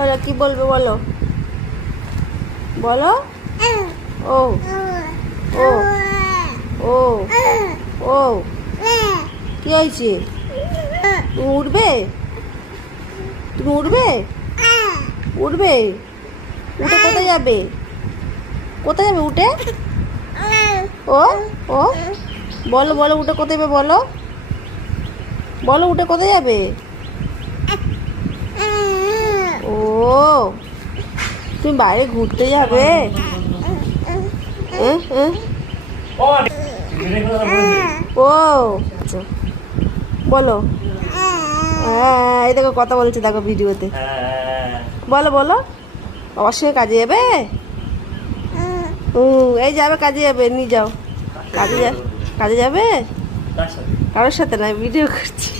বলো কি বলবে বলো বলো। ও ও ও ও কি হয়েছে? তুমি উঠবে? তুমি উঠবে? উঠবে? উঠে কোথায় যাবে? কোথায় যাবে উঠে? ও ও বলো বলো উঠে কোথায় যাবে বলো। বলো উঠে কোথায় যাবে? ও তুমি বাইরে ঘুরতে যাবে? ও আচ্ছা বলো। হ্যাঁ এই দেখো কথা বলছে দেখো ভিডিওতে। বলো বলো বাবার সঙ্গে কাজে যাবে? এই যাবে কাজে যাবে নিয়ে যাও। কাজে যাবে? কারোর সাথে না ভিডিও করছি।